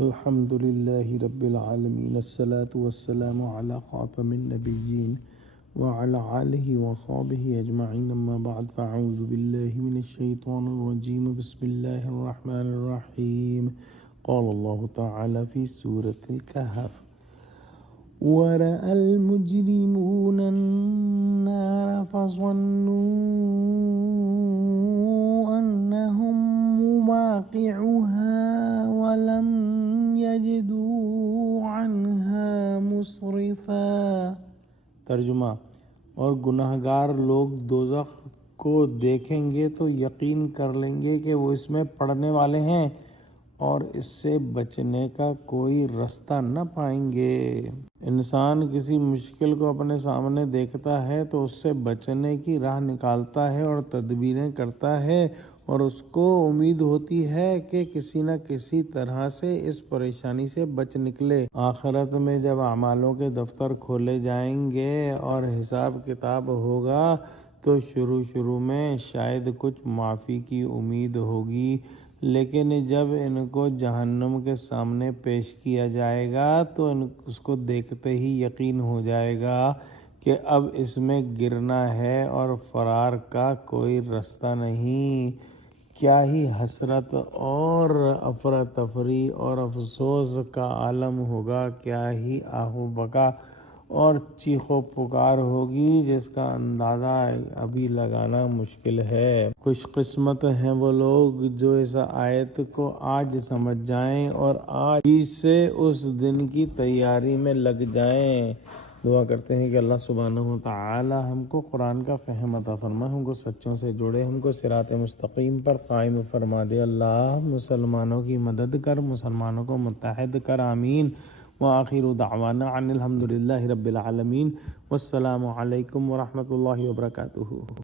الحمد لله رب العالمين، الصلاة والسلام على خاتم النبيين وعلى آله وصحبه أجمعين، أما بعد، فأعوذ بالله من الشيطان الرجيم، بسم الله الرحمن الرحيم. قال الله تعالى في سورة الكهف: ورأى المجرمون النار فظنوا أنهم مواقعها ولم يجدوا عنها مصرفا۔ ترجمہ: اور گناہگار لوگ دوزخ کو دیکھیں گے تو یقین کر لیں گے کہ وہ اس میں پڑنے والے ہیں اور اس سے بچنے کا کوئی رستہ نہ پائیں گے۔ انسان کسی مشکل کو اپنے سامنے دیکھتا ہے تو اس سے بچنے کی راہ نکالتا ہے اور تدبیریں کرتا ہے، اور اس کو امید ہوتی ہے کہ کسی نہ کسی طرح سے اس پریشانی سے بچ نکلے۔ آخرت میں جب اعمالوں کے دفتر کھولے جائیں گے اور حساب کتاب ہوگا تو شروع میں شاید کچھ معافی کی امید ہوگی، لیکن جب ان کو جہنم کے سامنے پیش کیا جائے گا تو اس کو دیکھتے ہی یقین ہو جائے گا کہ اب اس میں گرنا ہے اور فرار کا کوئی رستہ نہیں۔ کیا ہی حسرت اور افراتفری اور افسوس کا عالم ہوگا، کیا ہی آہ و بکا اور چیخ و پکار ہوگی جس کا اندازہ ابھی لگانا مشکل ہے۔ خوش قسمت ہیں وہ لوگ جو اس آیت کو آج سمجھ جائیں اور آج ہی سے اس دن کی تیاری میں لگ جائیں۔ دعا کرتے ہیں کہ اللہ سبحانہ و تعالی ہم کو قرآن کا فہم عطا فرمائے، ہم کو سچوں سے جوڑے، ہم کو صراط مستقیم پر قائم فرما دے۔ اللہ مسلمانوں کی مدد کر، مسلمانوں کو متحد کر، آمین۔ وآخر دعوانا ان الحمد للہ رب العالمین، والسلام علیکم ورحمۃ اللہ وبرکاتہ۔